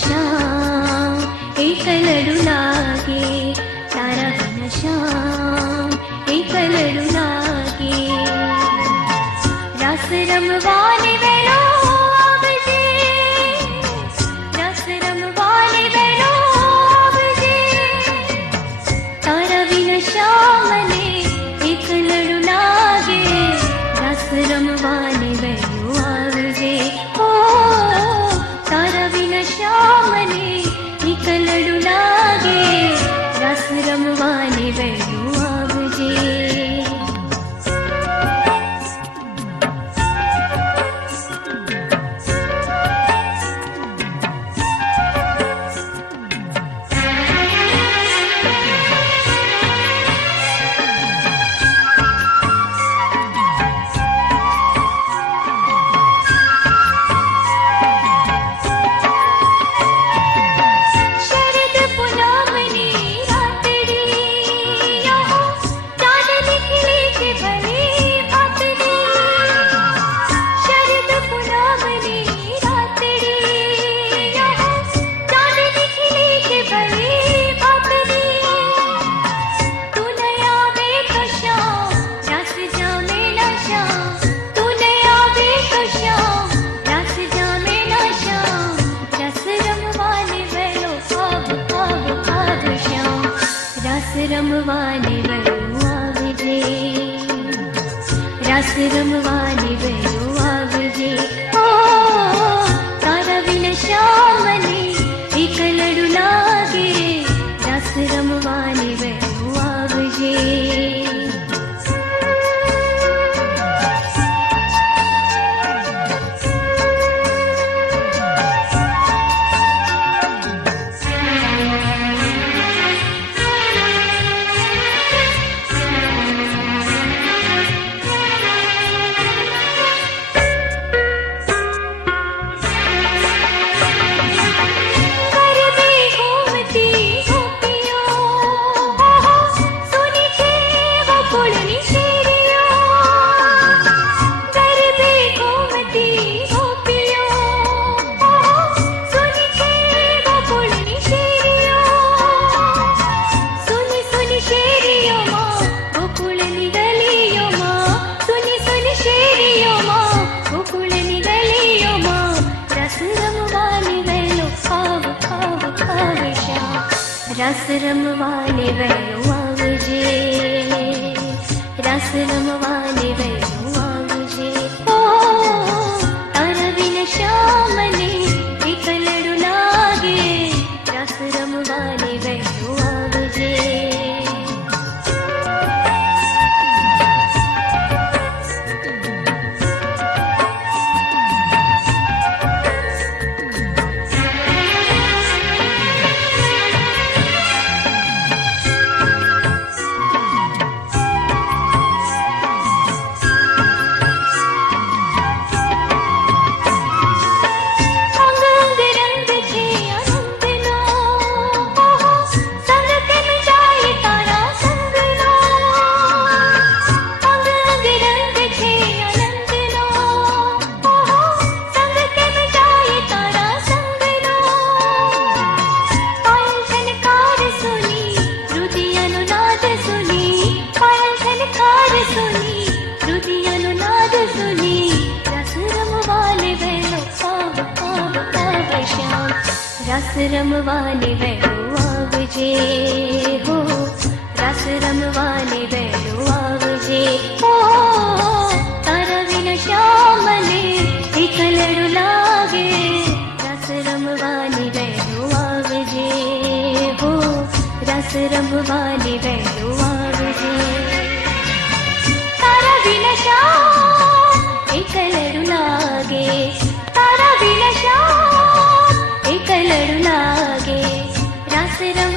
श्याम एक लडू लागे, तारा बिना श्याम एक लडू लागे। रस रमवाने वेलो आवजे, रस रमवाने वेलो आवजे, तारा बिना श्याम ने एक लडू लागे। रस रमवाने वेलो आवजे, ओ तारा बिना श्याम ने एक लडू लागे। रस रमवाने वेलो आवजे। रमवाने वेलो आवजे, रस रमवाने वेलो आवजे, ओ तारा बिना श्याम ने एक लडू लागे। रस रमवाने वेलो आवजे। रस रमवाने वेलो आवजे, रस रमवाने वेलो आवजे, ओ तारा बिना श्याम ने एक लडू लागे। रस रमवाने वेलो आवजे। रस रमवाने वेलो आवजे, हो रस रमवाने वेलो आवजे, ओ तारा बिना श्याम ने एक लडू लागे। रस रमवाने वेलो आवजे, हो रस रमवाने वेलो आवजे, तारा बिना श्याम एक लडू लागे। तारा बिना श्याम एक लडू लागे। रस रम